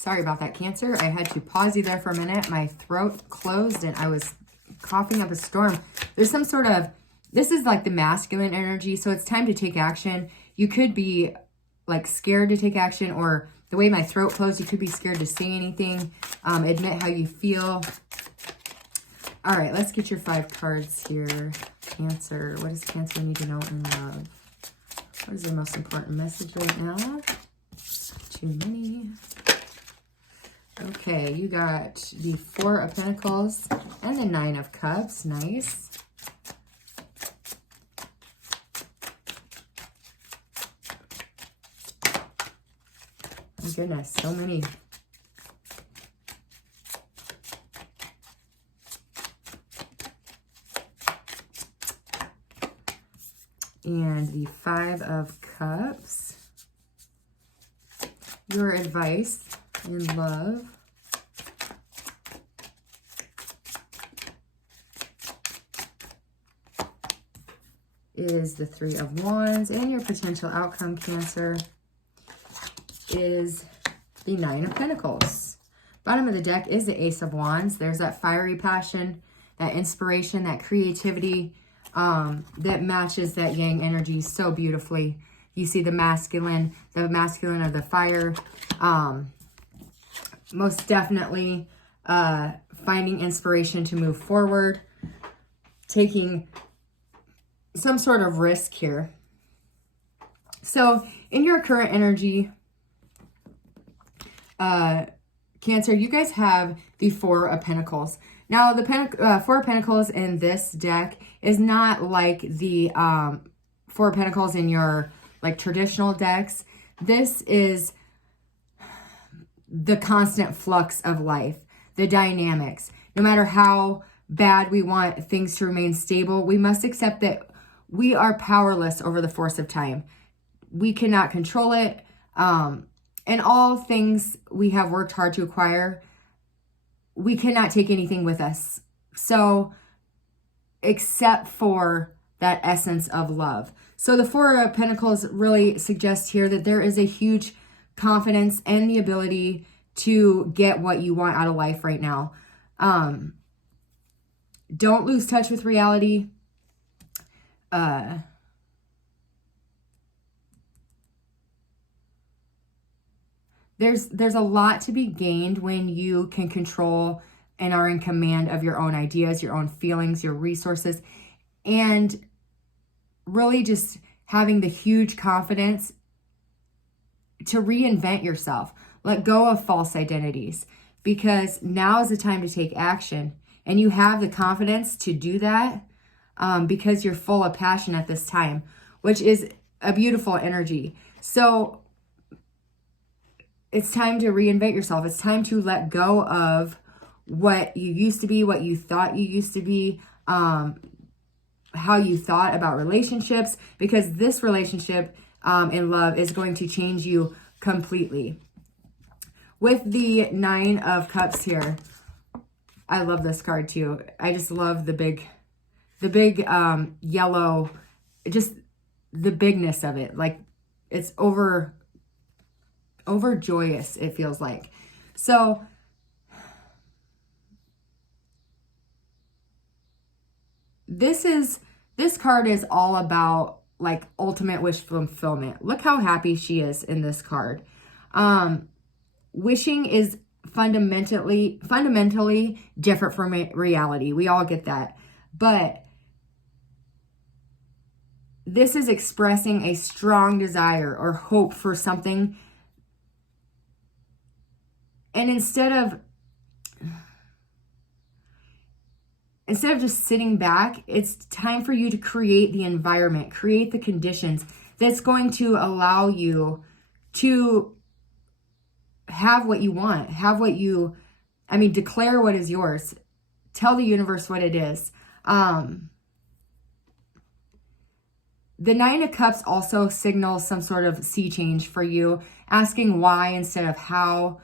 Sorry about that, Cancer. I had to pause you there for a minute. My throat closed and I was coughing up a storm. There's some sort of, this is like the masculine energy, so it's time to take action. You could be like scared to take action, or the way my throat closed, you could be scared to say anything. Admit how you feel. All right, let's get your 5 cards here. Cancer, what does Cancer need to know in love? What is the most important message right now? Too many. Okay, you got the 4 of Pentacles and the 9 of Cups. Nice. My goodness, so many. And the 5 of Cups. Your advice in love. Is the 3 of Wands, and your potential outcome, Cancer, is the 9 of Pentacles. Bottom of the deck is the Ace of Wands. There's that fiery passion, that inspiration, that creativity that matches that yang energy so beautifully. You see the masculine of the fire. Most definitely finding inspiration to move forward, taking some sort of risk here. So in your current energy, Cancer, you guys have the 4 of Pentacles. Now, the 4 of Pentacles in this deck is not like the 4 of Pentacles in your like traditional decks. This is the constant flux of life, the dynamics. No matter how bad we want things to remain stable, we must accept that we are powerless over the force of time. We cannot control it. And all things we have worked hard to acquire, we cannot take anything with us. So, except for that essence of love. So the 4 of Pentacles really suggests here that there is a huge confidence and the ability to get what you want out of life right now. Don't lose touch with reality. There's a lot to be gained when you can control and are in command of your own ideas, your own feelings, your resources, and really just having the huge confidence to reinvent yourself. Let go of false identities, because now is the time to take action. And you have the confidence to do that because you're full of passion at this time, which is a beautiful energy. So it's time to reinvent yourself. It's time to let go of what you used to be, what you thought you used to be, how you thought about relationships, because this relationship in love is going to change you completely. With the 9 of Cups here, I love this card too. I just love the big yellow, just the bigness of it. Like it's overjoyous, it feels like. So this card is all about like ultimate wish fulfillment. Look how happy she is in this card. Wishing is fundamentally different from reality. We all get that. But this is expressing a strong desire or hope for something. And instead of just sitting back, it's time for you to create the environment, create the conditions that's going to allow you to have what you want, declare what is yours. Tell the universe what it is. The 9 of Cups also signals some sort of sea change for you, asking why instead of how.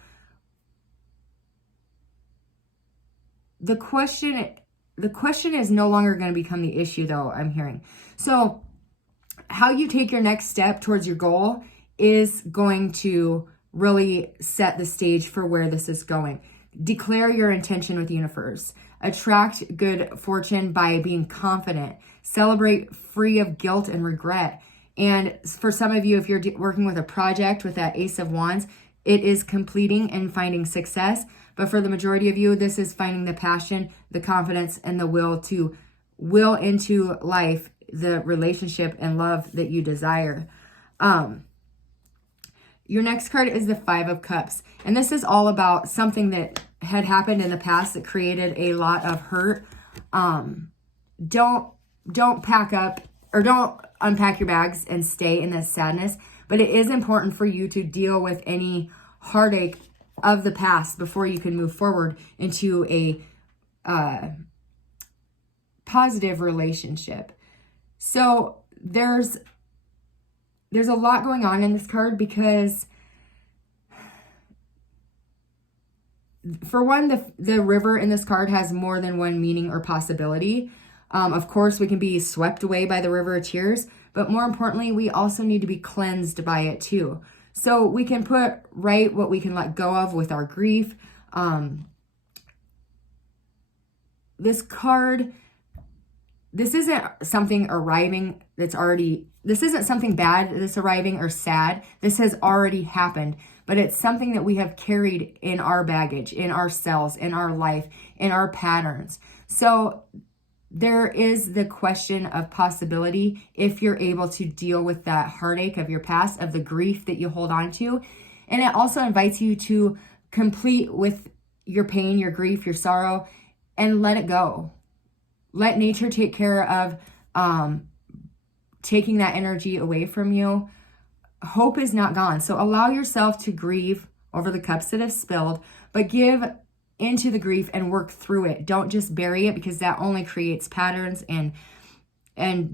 The question is no longer going to become the issue, though, I'm hearing. So how you take your next step towards your goal is going to really set the stage for where this is going. Declare your intention with the universe. Attract good fortune by being confident. Celebrate free of guilt and regret. And for some of you, if you're working with a project with that Ace of Wands, it is completing and finding success. But for the majority of you, this is finding the passion, the confidence, and the will to will into life the relationship and love that you desire. Your next card is the Five of Cups. And this is all about something that had happened in the past that created a lot of hurt. Don't pack up or don't unpack your bags and stay in this sadness. But it is important for you to deal with any heartache of the past before you can move forward into a positive relationship. So there's a lot going on in this card because for one, the river in this card has more than one meaning or possibility. Of course, we can be swept away by the river of tears, but more importantly, we also need to be cleansed by it too. So we can put right what we can let go of with our grief. This card, this isn't something arriving that's already, this isn't something bad that's arriving or sad. This has already happened, but it's something that we have carried in our baggage, in our cells, in our life, in our patterns. So there is the question of possibility if you're able to deal with that heartache of your past, of the grief that you hold on to. And it also invites you to complete with your pain, your grief, your sorrow, and let it go. Let nature take care of taking that energy away from you. Hope is not gone. So allow yourself to grieve over the cups that have spilled, but give into the grief and work through it. Don't just bury it, because that only creates patterns and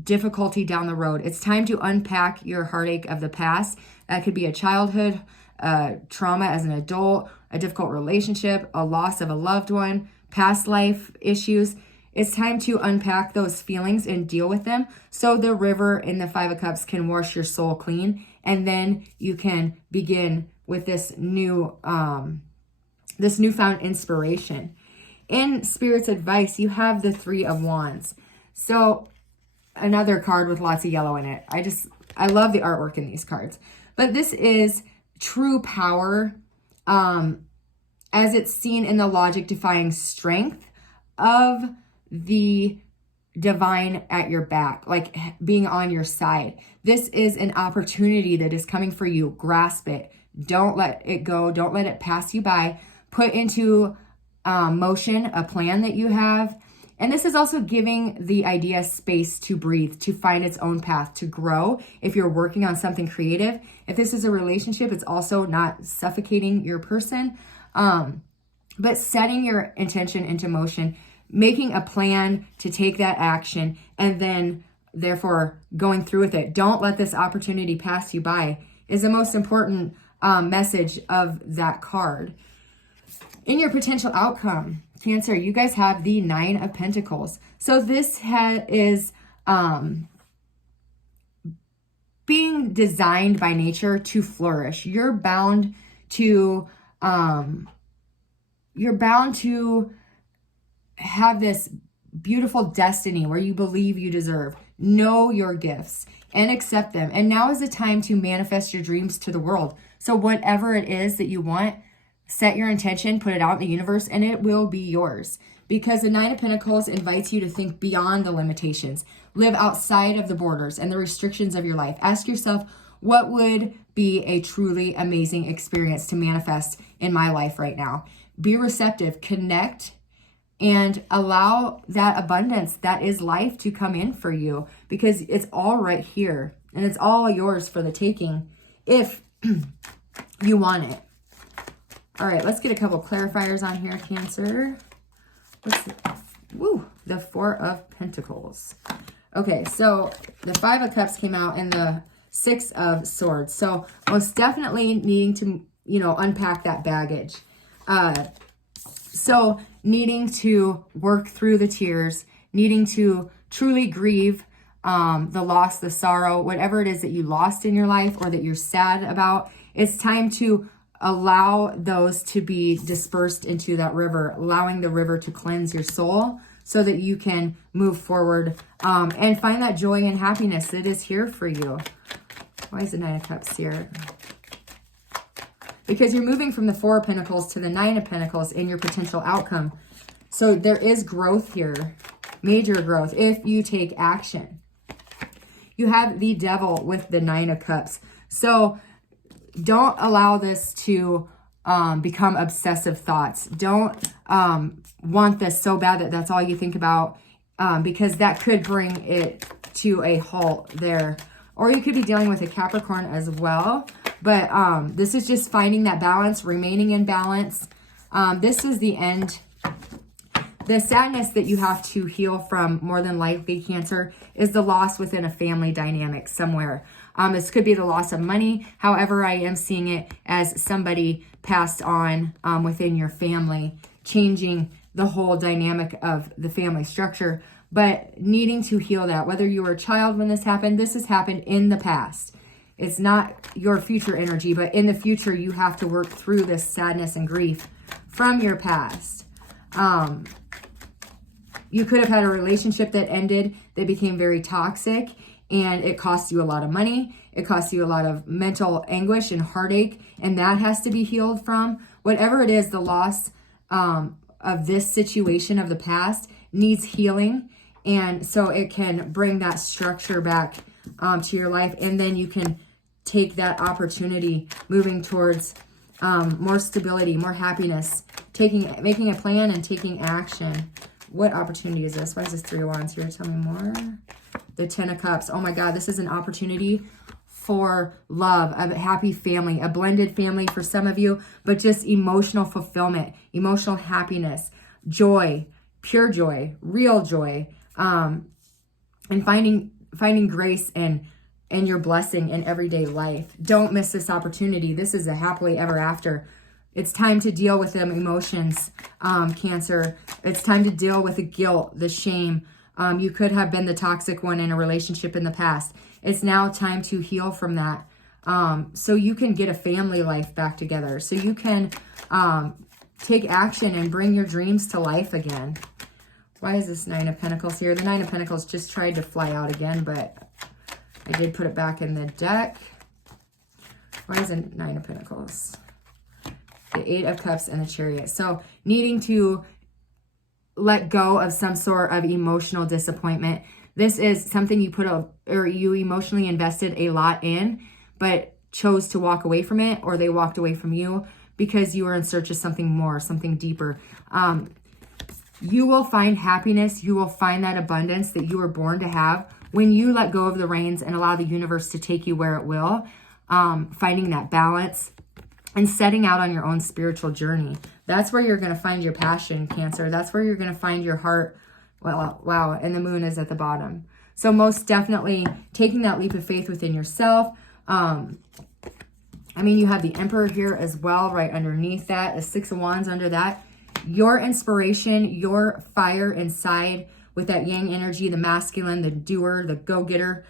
difficulty down the road. It's time to unpack your heartache of the past. That could be a childhood trauma as an adult, a difficult relationship, a loss of a loved one, past life issues. It's time to unpack those feelings and deal with them so the river in the Five of Cups can wash your soul clean, and then you can begin with this newfound inspiration. In Spirit's advice, you have the Three of Wands. So another card with lots of yellow in it. I love the artwork in these cards. But this is true power as it's seen in the logic-defying strength of the divine at your back, like being on your side. This is an opportunity that is coming for you. Grasp it. Don't let it go. Don't let it pass you by. Put into motion a plan that you have. And this is also giving the idea space to breathe, to find its own path, to grow. If you're working on something creative, if this is a relationship, it's also not suffocating your person, but setting your intention into motion, making a plan to take that action, and then therefore going through with it. Don't let this opportunity pass you by is the most important message of that card. In your potential outcome, Cancer, you guys have the Nine of Pentacles. So this is being designed by nature to flourish. You're bound to have this beautiful destiny where you believe you deserve. Know your gifts and accept them. And now is the time to manifest your dreams to the world. So whatever it is that you want, set your intention, put it out in the universe, and it will be yours. Because the Nine of Pentacles invites you to think beyond the limitations. Live outside of the borders and the restrictions of your life. Ask yourself, what would be a truly amazing experience to manifest in my life right now? Be receptive, connect, and allow that abundance that is life to come in for you, because it's all right here and it's all yours for the taking if you want it. All right, let's get a couple clarifiers on here, Cancer. The Four of Pentacles. Okay, so the Five of Cups came out and the Six of Swords. So most definitely needing to, unpack that baggage. So needing to work through the tears, needing to truly grieve the loss, the sorrow, whatever it is that you lost in your life or that you're sad about. It's time to allow those to be dispersed into that river, allowing the river to cleanse your soul so that you can move forward and find that joy and happiness that is here for you. Why is the Nine of Cups here? Because you're moving from the Four of Pentacles to the Nine of Pentacles in your potential outcome. So there is growth here, major growth, if you take action. You have the Devil with the Nine of Cups. So don't allow this to become obsessive thoughts. Don't want this so bad that that's all you think about, because that could bring it to a halt there. Or you could be dealing with a Capricorn as well. But this is just finding that balance, remaining in balance. This is the end. The sadness that you have to heal from, more than likely, Cancer, is the loss within a family dynamic somewhere. This could be the loss of money. However, I am seeing it as somebody passed on within your family, changing the whole dynamic of the family structure, but needing to heal that. Whether you were a child when this has happened in the past. It's not your future energy, but in the future, you have to work through this sadness and grief from your past. You could have had a relationship that ended, that became very toxic, and it cost you a lot of money. It cost you a lot of mental anguish and heartache, and that has to be healed from. Whatever it is, the loss of this situation of the past needs healing, and so it can bring that structure back to your life, and then you can take that opportunity moving towards more stability, more happiness, making a plan and taking action. What opportunity is this? Why is this Three of Wands here? Tell me more. The Ten of Cups. Oh my God, this is an opportunity for love, a happy family, a blended family for some of you, but just emotional fulfillment, emotional happiness, joy, pure joy, real joy, and finding grace and your blessing in everyday life. Don't miss this opportunity. This is a happily ever after. It's time to deal with them emotions, Cancer. It's time to deal with the guilt, the shame. You could have been the toxic one in a relationship in the past. It's now time to heal from that, so you can get a family life back together. So you can take action and bring your dreams to life again. Why is this Nine of Pentacles here? The Nine of Pentacles just tried to fly out again, but I did put it back in the deck. Why is it Nine of Pentacles? The Eight of Cups and the Chariot. So needing to let go of some sort of emotional disappointment. This is something you emotionally invested a lot in, but chose to walk away from it, or they walked away from you because you were in search of something more, something deeper. You will find happiness. You will find that abundance that you were born to have when you let go of the reins and allow the universe to take you where it will. Finding that balance and setting out on your own spiritual journey. That's where you're going to find your passion, Cancer. That's where you're going to find your heart. Well, wow, and the moon is at the bottom. So most definitely taking that leap of faith within yourself. You have the Emperor here as well, right underneath that. The Six of Wands under that. Your inspiration, your fire inside with that yang energy, the masculine, the doer, the go-getter.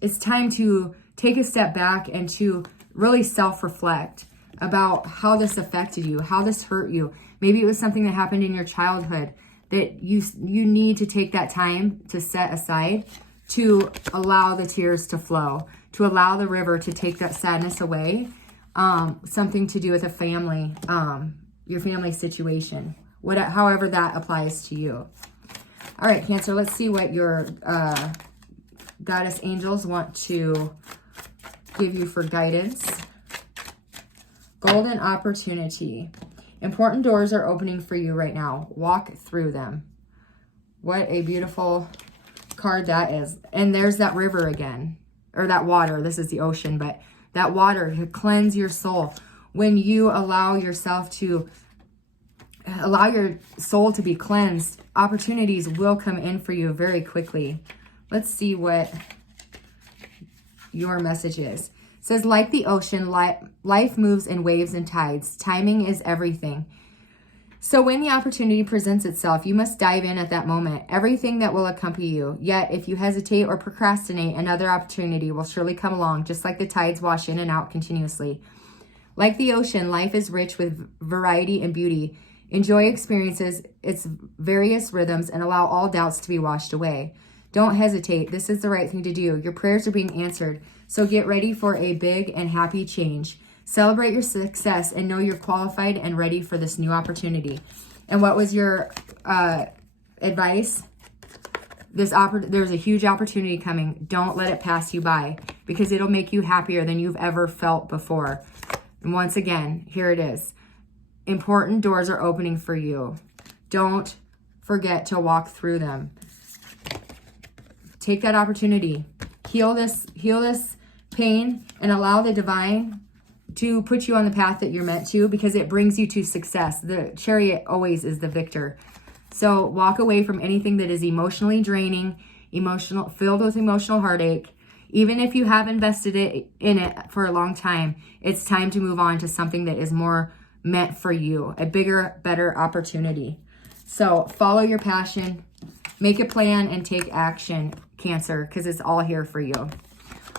It's time to take a step back and to really self-reflect about how this affected you, how this hurt you. Maybe it was something that happened in your childhood that you need to take that time to set aside to allow the tears to flow, to allow the river to take that sadness away. Something to do with a family, your family situation, however that applies to you. All right, Cancer, let's see what your goddess angels want to give you for guidance. Golden opportunity. Important doors are opening for you right now. Walk through them. What a beautiful card that is. And there's that river again, or that water. This is the ocean, but that water to cleanse your soul. When you allow your soul to be cleansed, opportunities will come in for you very quickly. Let's see what your message is. It says, like the ocean, life moves in waves and tides. Timing is everything. So when the opportunity presents itself, you must dive in at that moment. Everything that will accompany you. Yet, if you hesitate or procrastinate, another opportunity will surely come along, just like the tides wash in and out continuously. Like the ocean, life is rich with variety and beauty. Enjoy experiences, its various rhythms, and allow all doubts to be washed away. Don't hesitate. This is the right thing to do. Your prayers are being answered. So get ready for a big and happy change. Celebrate your success and know you're qualified and ready for this new opportunity. And what was your advice? There's a huge opportunity coming. Don't let it pass you by, because it'll make you happier than you've ever felt before. And once again, here it is. Important doors are opening for you. Don't forget to walk through them. Take that opportunity. Heal this pain and allow the divine to put you on the path that you're meant to, because it brings you to success. The chariot always is the victor. So walk away from anything that is emotionally draining, filled with emotional heartache. Even if you have invested in it for a long time, it's time to move on to something that is more meant for you, a bigger, better opportunity. So follow your passion, make a plan, and take action, Cancer, because it's all here for you.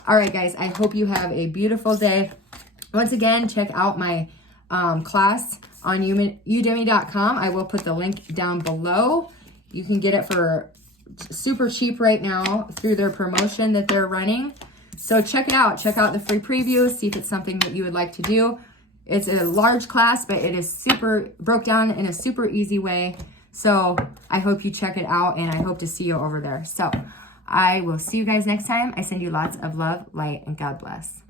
All right, guys, I hope you have a beautiful day. Once again, check out my class on udemy.com. I will put the link down below. You can get it for super cheap right now through their promotion that they're running. So check it out. Check out the free preview. See if it's something that you would like to do. It's a large class, but it is broke down in a super easy way. So I hope you check it out, and I hope to see you over there. So I will see you guys next time. I send you lots of love, light, and God bless.